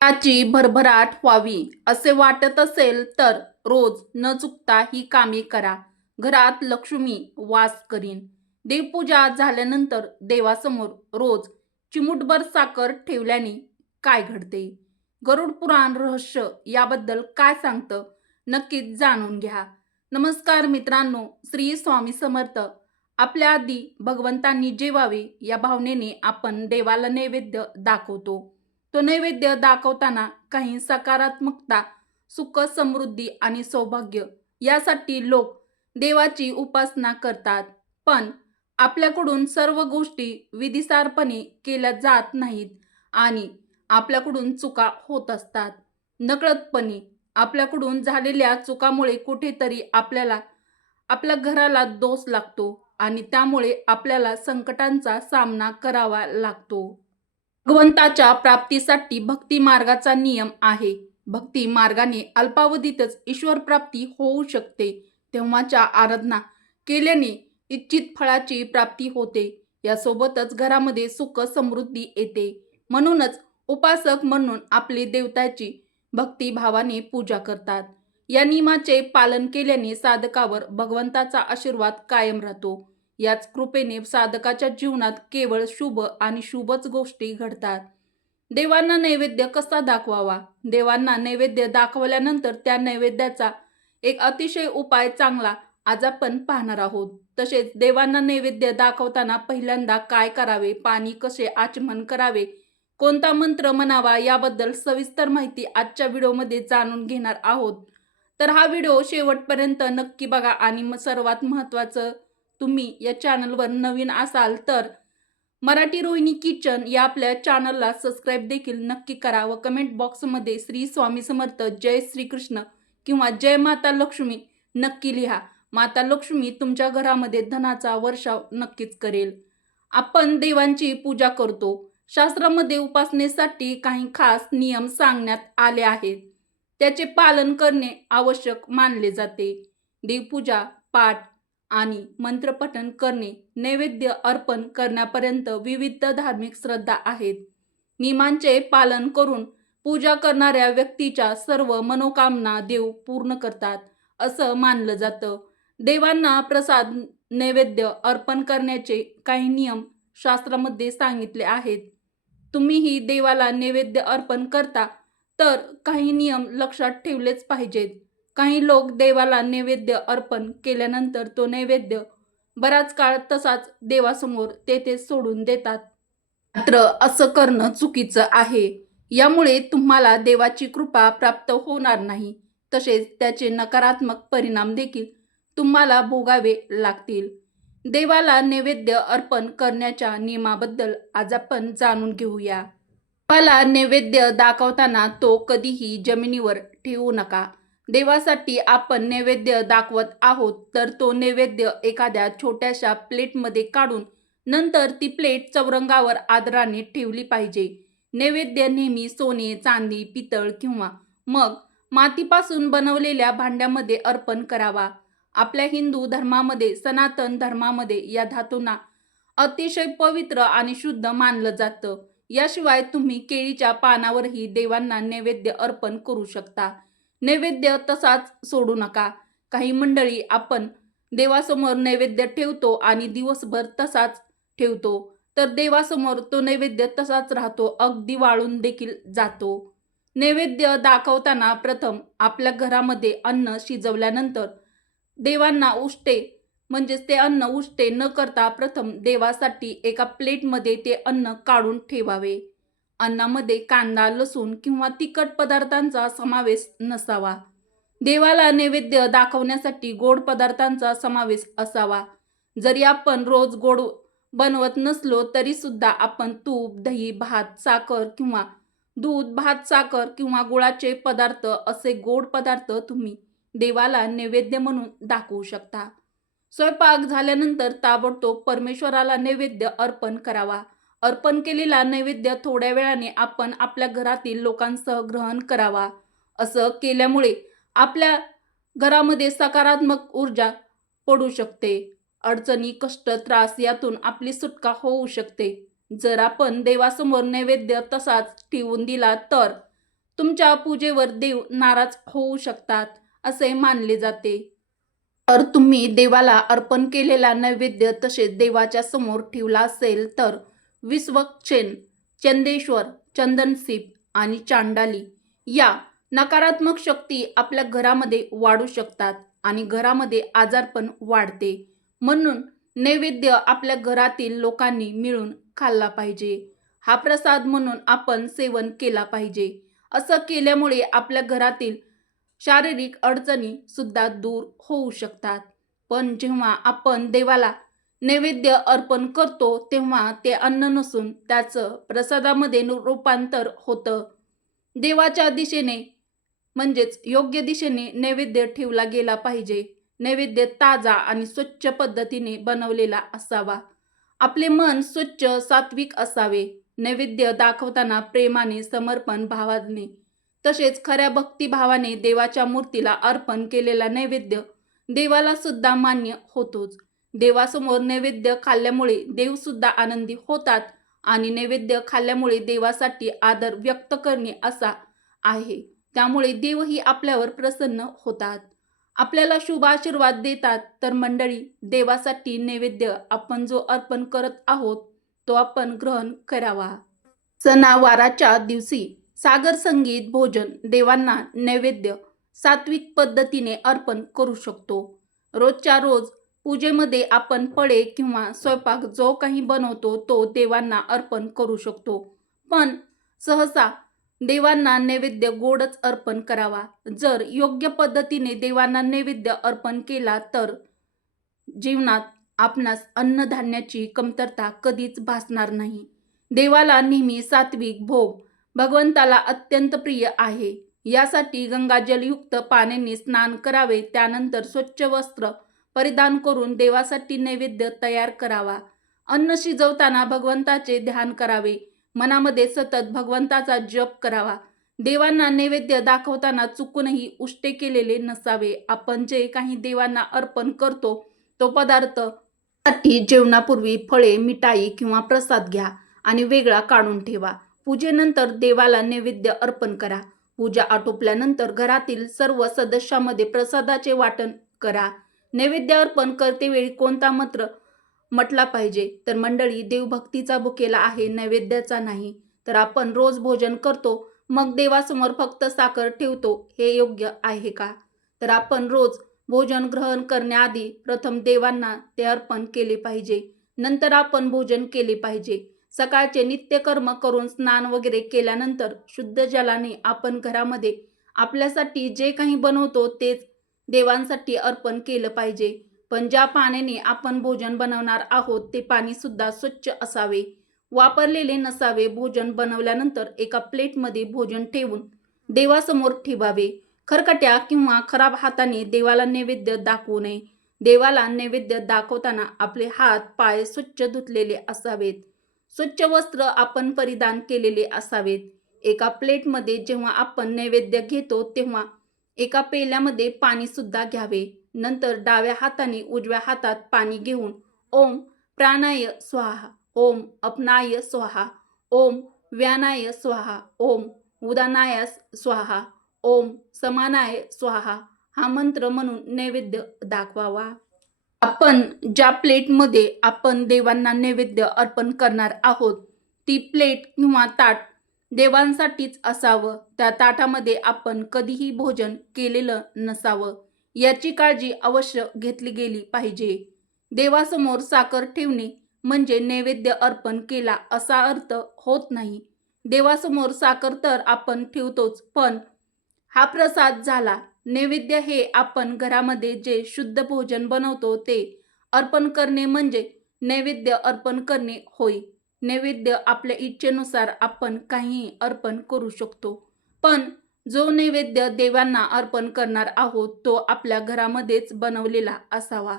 त्याची भरभराट व्हावी असे वाटत असेल तर रोज न चुकता ही कामे करा. घरात लक्ष्मी वास करीन. देवपूजा झाल्यानंतर देवासमोर रोज चिमुटभर साखर ठेवल्याने काय घडते? गरुड पुराण रहस्य याबद्दल काय सांगतं? नक्कीच जाणून घ्या. नमस्कार मित्रांनो श्री स्वामी समर्थ. आपल्या आधी भगवंतांनी जेवावे या भावनेने आपण देवाला नैवेद्य दाखवतो. तो नैवेद्य दाखवताना काही सकारात्मकता सुख समृद्धी आणि सौभाग्य यासाठी लोक देवाची उपासना करतात. पण आपल्याकडून सर्व गोष्टी विधिसारपणे केल्या जात नाहीत आणि आपल्याकडून चुका होत असतात. नकळतपणे आपल्याकडून झालेल्या चुकामुळे कुठेतरी आपल्याला आपल्या घराला दोष लागतो आणि त्यामुळे आपल्याला संकटांचा सामना करावा लागतो. भगवंताच्या प्राप्तीसाठी भक्ती मार्गाचा नियम आहे. भक्ती मार्गाने अल्पावधीतच ईश्वर प्राप्ती होऊ शकते. तेव्हाच्या आराधना केल्याने इच्छित फळाची प्राप्ती होते. यासोबतच घरामध्ये सुख समृद्धी येते. म्हणूनच उपासक म्हणून आपली देवताची भक्तिभावाने पूजा करतात. या नियमाचे पालन केल्याने साधकावर भगवंताचा आशीर्वाद कायम राहतो. याच कृपेने साधकाच्या जीवनात केवळ शुभ आणि शुभच गोष्टी घडतात. देवांना नैवेद्य कसा दाखवावा? देवांना नैवेद्य दाखवल्यानंतर त्या नैवेद्याचा एक अतिशय उपाय चांगला आज आपण पाहणार आहोत. तसेच देवांना नैवेद्य दाखवताना पहिल्यांदा काय करावे? पाणी कसे आचमन करावे? कोणता मंत्र म्हणावा? याबद्दल सविस्तर माहिती आजच्या व्हिडिओमध्ये जाणून घेणार आहोत. तर हा व्हिडिओ शेवटपर्यंत नक्की बघा आणि सर्वात महत्त्वाचं तुम्ही या चॅनलवर नवीन असाल तर मराठी रोहिणी किचन या आपल्या चॅनलला सबस्क्राईब देखील नक्की करा व कमेंट बॉक्समध्ये श्री स्वामी समर्थ जय श्रीकृष्ण किंवा जय माता लक्ष्मी नक्की लिहा. माता लक्ष्मी तुमच्या घरामध्ये धनाचा वर्षाव नक्कीच करेल. आपण देवांची पूजा करतो. शास्त्रामध्ये उपासनेसाठी काही खास नियम सांगण्यात आले आहेत. त्याचे पालन करणे आवश्यक मानले जाते. देवपूजा पाठ आणि मंत्रपठण करणे नैवेद्य अर्पण करण्यापर्यंत विविध धार्मिक श्रद्धा आहेत. नियमांचे पालन करून पूजा करणाऱ्या व्यक्तीच्या सर्व मनोकामना देव पूर्ण करतात असं मानलं जातं. देवांना प्रसाद नैवेद्य अर्पण करण्याचे काही नियम शास्त्रामध्ये सांगितले आहेत. तुम्हीही देवाला नैवेद्य अर्पण करता तर काही नियम लक्षात ठेवलेच पाहिजेत. काही लोक देवाला नैवेद्य अर्पण केल्यानंतर तो नैवेद्य बराच काळ तसाच देवासमोर तेथे सोडून देतात. मात्र असं करणं चुकीचं आहे. यामुळे तुम्हाला देवाची कृपा प्राप्त होणार नाही. तसेच त्याचे नकारात्मक परिणाम देखील तुम्हाला भोगावे लागतील. देवाला नैवेद्य अर्पण करण्याच्या नियमाबद्दल आज आपण जाणून घेऊया. देवाला नैवेद्य दाखवताना तो कधीही जमिनीवर ठेवू नका. देवासाठी आपण नैवेद्य दाखवत आहोत. तर तो नैवेद्य एखाद्या छोट्याशा प्लेटमध्ये काढून नंतर ती प्लेट चौरंगावर आदराने ठेवली पाहिजे. नैवेद्य नेहमी सोने चांदी पितळ किंवा मग मातीपासून बनवलेल्या भांड्यामध्ये अर्पण करावा. आपल्या हिंदू धर्मामध्ये सनातन धर्मामध्ये या धातूंना अतिशय पवित्र आणि शुद्ध मानलं जातं. याशिवाय तुम्ही केळीच्या पानावरही देवांना नैवेद्य अर्पण करू शकता. नैवेद्य तसाच सोडू नका. काही मंडळी आपण देवासमोर नैवेद्य ठेवतो आणि दिवसभर तसाच ठेवतो. तर देवासमोर तो नैवेद्य तसाच राहतो अगदी वाळून देखील जातो. नैवेद्य दाखवताना प्रथम आपल्या घरामध्ये अन्न शिजवल्यानंतर देवांना उष्टे म्हणजेच ते अन्न उष्टे न करता प्रथम देवासाठी एका प्लेटमध्ये ते अन्न काढून ठेवावे. अन्नामध्ये कांदा लसूण किंवा तिखट पदार्थांचा समावेश नसावा. देवाला नैवेद्य दाखवण्यासाठी गोड पदार्थांचा समावेश असावा. जरी आपण रोज गोड बनवत नसलो तरी सुद्धा आपण तूप दही भात साखर किंवा दूध भात साखर किंवा गुळाचे पदार्थ असे गोड पदार्थ तुम्ही देवाला नैवेद्य म्हणून दाखवू शकता. स्वयंपाक झाल्यानंतर ताबडतोब परमेश्वराला नैवेद्य अर्पण करावा. अर्पण केलेला नैवेद्य थोड्या वेळाने आपण आपल्या घरातील लोकांसह ग्रहण करावा. असं केल्यामुळे आपल्या घरामध्ये सकारात्मक ऊर्जा पडू शकते. अडचणी कष्ट त्रास यातून आपली सुटका होऊ शकते. जर आपण देवासमोर नैवेद्य तसाच ठेवून दिला तर तुमच्या पूजेवर देव नाराज होऊ शकतात असे मानले जाते. तर तुम्ही देवाला अर्पण केलेला नैवेद्य तसेच देवाच्या समोर ठेवला असेल तर विश्वक्षेन चंदेश्वर चंदनसीप आणि चांडाली या नकारात्मक शक्ती आपल्या घरामध्ये वाढू शकतात आणि घरामध्ये आजारपण वाढते. म्हणून नैवेद्य आपल्या घरातील लोकांनी मिळून खाल्ला पाहिजे. हा प्रसाद म्हणून आपण सेवन केला पाहिजे. असं केल्यामुळे आपल्या घरातील शारीरिक अडचणी सुद्धा दूर होऊ शकतात. पण जेव्हा आपण देवाला नैवेद्य अर्पण करतो तेव्हा ते अन्न नसून त्याचं प्रसादामध्ये रूपांतर होतं. देवाच्या दिशेने म्हणजेच योग्य दिशेने नैवेद्य ठेवला गेला पाहिजे. नैवेद्य ताजा आणि स्वच्छ पद्धतीने बनवलेला असावा. आपले मन स्वच्छ सात्विक असावे. नैवेद्य दाखवताना प्रेमाने समर्पण भावाने तसेच खऱ्या भक्तिभावाने देवाच्या मूर्तीला अर्पण केलेला नैवेद्य देवाला सुद्धा मान्य होतोच. देवासमोर नैवेद्य खाल्ल्यामुळे देवसुद्धा आनंदी होतात आणि नैवेद्य खाल्ल्यामुळे देवासाठी आदर व्यक्त करणे असा आहे. त्यामुळे देवही आपल्यावर प्रसन्न होतात. आपल्याला शुभ आशीर्वाद देतात. तर मंडळी देवासाठी नैवेद्य आपण जो अर्पण करत आहोत तो आपण ग्रहण करावा. सणावाराच्या दिवशी सागर संगीत भोजन देवांना नैवेद्य सात्विक पद्धतीने अर्पण करू शकतो. रोजच्या रोज पूजेमध्ये आपण फळे किंवा स्वयंपाक जो काही बनवतो तो देवांना अर्पण करू शकतो. पण सहसा देवांना नैवेद्य गोडच अर्पण करावा. जर योग्य पद्धतीने देवांना नैवेद्य अर्पण केला तर जीवनात आपणास अन्नधान्याची कमतरता कधीच भासणार नाही. देवाला नेहमी सात्विक भोग भगवंताला अत्यंत प्रिय आहे. यासाठी गंगाजलयुक्त पाण्याने स्नान करावे त्यानंतर स्वच्छ वस्त्र परिधान करून देवासाठी नैवेद्य तयार करावा. अन्न शिजवताना भगवंताचे ध्यान करावे. मनामध्ये सतत भगवंताचा जप करावा. देवांना नैवेद्य दाखवताना चुकूनही उष्टे केलेले नसावे. आपण जे काही देवांना अर्पण करतो तो पदार्थसाठी जेवणापूर्वी फळे मिठाई किंवा प्रसाद घ्या आणि वेगळा काढून ठेवा. पूजेनंतर देवाला नैवेद्य अर्पण करा. पूजा आटोपल्यानंतर घरातील सर्व सदस्यामध्ये प्रसादाचे वाटण करा. नैवेद्य अर्पण करतेवेळी कोणता मंत्र म्हटला पाहिजे? तर मंडळी देवभक्तीचा बुकेला आहे नैवेद्याचा नाही. तर आपण रोज भोजन करतो मग देवासमोर फक्त साखर ठेवतो हे योग्य आहे का? तर आपण रोज भोजन ग्रहण करण्याआधी प्रथम देवांना ते अर्पण केले पाहिजे. नंतर आपण भोजन केले पाहिजे. सकाळचे नित्यकर्म करून स्नान वगैरे केल्यानंतर शुद्ध जलाने आपण घरामध्ये आपल्यासाठी जे काही बनवतो तेच देवांसाठी अर्पण केलं पाहिजे. पण ज्या पाण्याने आपण भोजन बनवणार आहोत ते पाणी सुद्धा स्वच्छ असावे. वापरलेले नसावे भोजन बनवल्यानंतर एका प्लेटमध्ये भोजन ठेवून देवासमोर ठेवावे. खरकट्या किंवा खराब हाताने देवाला नैवेद्य दाखवू नये. देवाला नैवेद्य दाखवताना आपले हात पाय स्वच्छ धुतलेले असावेत. स्वच्छ वस्त्र आपण परिधान केलेले असावेत. एका प्लेटमध्ये जेव्हा आपण नैवेद्य घेतो तेव्हा एका पेल्यामध्ये पाणी सुद्धा घ्यावे. नंतर डाव्या हाताने उजव्या हातात पाणी घेऊन ओम प्राणाय स्वाहा. ओम अपनाय स्वाहा. ओम व्यानाय स्वाहा. ओम उदानायास स्वाहा. ओम समानाय स्वाहा. हा मंत्र म्हणून नैवेद्य दाखवावा. आपण ज्या प्लेटमध्ये आपण देवांना नैवेद्य अर्पण करणार आहोत ती प्लेट किंवा ताट देवांसाठीच असावं. त्या ताटामध्ये आपण कधीही भोजन केलेलं नसावं. याची काळजी अवश्य घेतली गेली पाहिजे. देवासमोर साखर ठेवणे म्हणजे नैवेद्य अर्पण केला असा अर्थ होत नाही. देवासमोर साखर तर आपण ठेवतोच पण हा प्रसाद झाला. नैवेद्य हे आपण घरामध्ये जे शुद्ध भोजन बनवतो ते अर्पण करणे म्हणजे नैवेद्य अर्पण करणे होय. नैवेद्य आपल्या इच्छेनुसार आपण काहीही अर्पण करू शकतो. पण जो नैवेद्य देवांना अर्पण करणार आहोत तो आपल्या घरामध्येच बनवलेला असावा.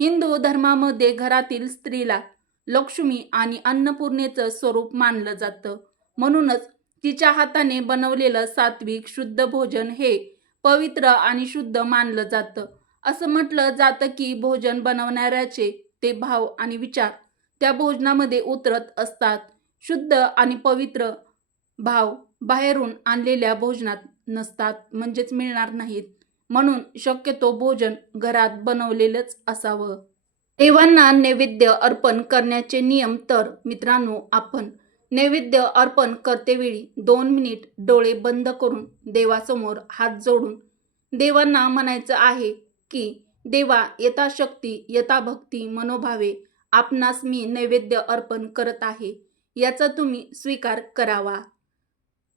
हिंदू धर्मामध्ये घरातील स्त्रीला लक्ष्मी आणि अन्नपूर्णेचं स्वरूप मानलं जातं. म्हणूनच तिच्या हाताने बनवलेलं सात्विक शुद्ध भोजन हे पवित्र आणि शुद्ध मानलं जातं. असं म्हटलं जातं की भोजन बनवणाऱ्याचे ते भाव आणि विचार त्या भोजनामध्ये उतरत असतात. शुद्ध आणि पवित्र भाव बाहेरून आणलेल्या भोजनात नसतात म्हणजेच मिळणार नाहीत. म्हणून शक्यतो भोजन घरात बनवलेलंच असावं. देवांना नैवेद्य अर्पण करण्याचे नियम तर मित्रांनो आपण नैवेद्य अर्पण करतेवेळी दोन मिनिट डोळे बंद करून देवासमोर हात जोडून देवांना म्हणायचं आहे की देवा यथाशक्ती यथाभक्ती मनोभावे आपणास मी नैवेद्य अर्पण करत आहे. याचा तुम्ही स्वीकार करावा.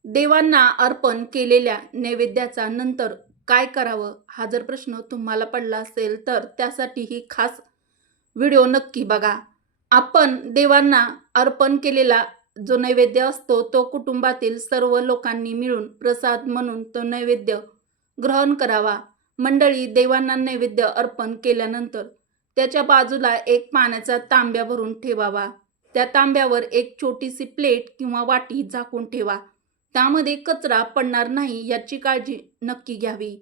देवांना अर्पण केलेल्या नैवेद्याचा नंतर काय करावं? हा जर प्रश्न तुम्हाला पडला असेल तर त्यासाठी ही खास व्हिडिओ नक्की बघा. आपण देवांना अर्पण केलेला जो नैवेद्य असतो तो कुटुंबातील सर्व लोकांनी मिळून प्रसाद म्हणून तो नैवेद्य ग्रहण करावा. मंडळी देवांना नैवेद्य अर्पण केल्यानंतर त्याच्या बाजूला एक पाण्याचा तांब्या भरून ठेवावा. त्या तांब्यावर एक छोटीशी प्लेट किंवा वाटी झाकून ठेवा. त्यामध्ये कचरा पडणार नाही याची काळजी नक्की घ्यावी.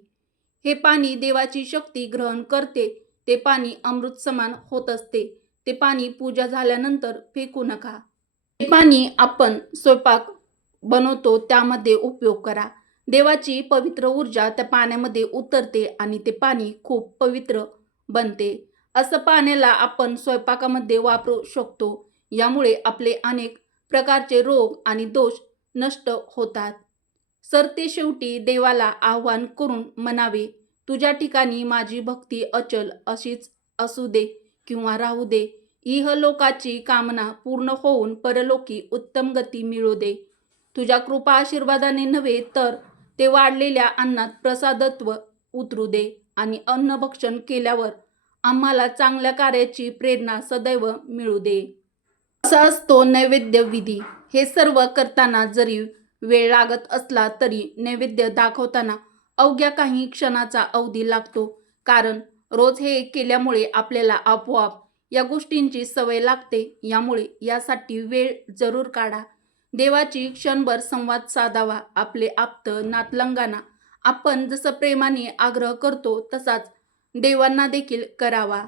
हे पाणी देवाची शक्ती ग्रहण करते. ते पाणी अमृत समान होत असते. ते पाणी पूजा झाल्यानंतर फेकू नका. हे पाणी आपण स्वयंपाक बनवतो त्यामध्ये उपयोग करा. देवाची पवित्र ऊर्जा त्या पाण्यामध्ये उतरते आणि ते पाणी खूप पवित्र बनते. असं पाण्याला आपण स्वयंपाकामध्ये वापरू शकतो. यामुळे आपले अनेक प्रकारचे रोग आणि दोष नष्ट होतात. सरते शेवटी देवाला आव्हान करून म्हणावे तुझ्या ठिकाणी माझी भक्ती अचल अशीच असू दे किंवा राहू दे. इहलोकाची कामना पूर्ण होऊन परलोकी उत्तम गती मिळू दे. तुझ्या कृपा आशीर्वादाने नव्हे तर ते वाढलेल्या अन्नात प्रसादत्व उतरू दे आणि अन्नभक्षण केल्यावर आम्हाला चांगल्या कार्याची प्रेरणा सदैव मिळू दे. असा असतो नैवेद्य विधी. हे सर्व करताना जरी वेळ लागत असला तरी नैवेद्य दाखवताना अवघ्या काही क्षणाचा अवधी लागतो. कारण रोज हे केल्यामुळे आपल्याला आपोआप या गोष्टींची सवय लागते. यामुळे यासाठी वेळ जरूर काढा. देवाची क्षणभर संवाद साधावा. आपले आप्त नातलंगांना आपण जसं प्रेमाने आग्रह करतो तसाच देवांना देखील करावा.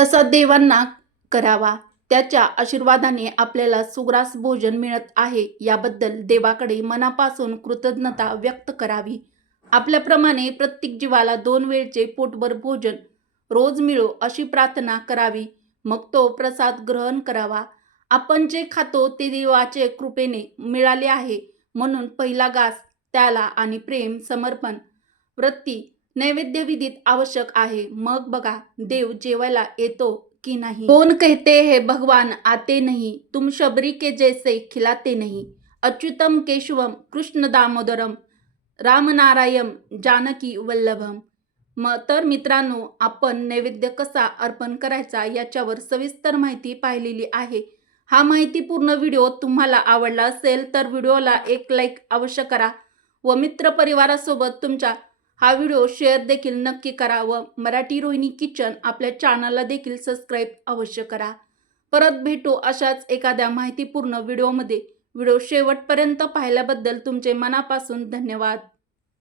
तसा देवांना करावा. त्याच्या आशीर्वादाने आपल्याला सुग्रास भोजन मिळत आहे. याबद्दल देवाकडे मनापासून कृतज्ञता व्यक्त करावी. आपल्याप्रमाणे प्रत्येक जीवाला दोन वेळचे पोटभर भोजन रोज मिळो अशी प्रार्थना करावी. मग तो प्रसाद ग्रहण करावा. आपण जे खातो ते देवाचे कृपेने मिळाले आहे. म्हणून पहिला घास त्याला आणि प्रेम समर्पण वृत्ती नैवेद्य विधीत आवश्यक आहे. मग बघा देव जेवायला येतो की नाही? कोण कहते हे भगवान आते नहीं. तुम शबरी के जैसे खिलाते नहीं. अच्युतम केशवम कृष्ण दामोदरम रामनारायण जानकी वल्लभम. मग तर मित्रांनो आपण नैवेद्य कसा अर्पण करायचा याच्यावर सविस्तर माहिती पाहिलेली आहे. हा माहितीपूर्ण व्हिडिओ तुम्हाला आवडला असेल तर व्हिडिओला एक लाईक अवश्य करा व मित्रपरिवारासोबत तुमच्या हा व्हिडिओ शेअर देखील नक्की करा व मराठी रोहिणी किचन आपल्या चॅनलला देखील सबस्क्राईब अवश्य करा. परत भेटू अशाच एखाद्या माहितीपूर्ण व्हिडिओमध्ये. व्हिडिओ शेवटपर्यंत पाहिल्याबद्दल तुमचे मनापासून धन्यवाद.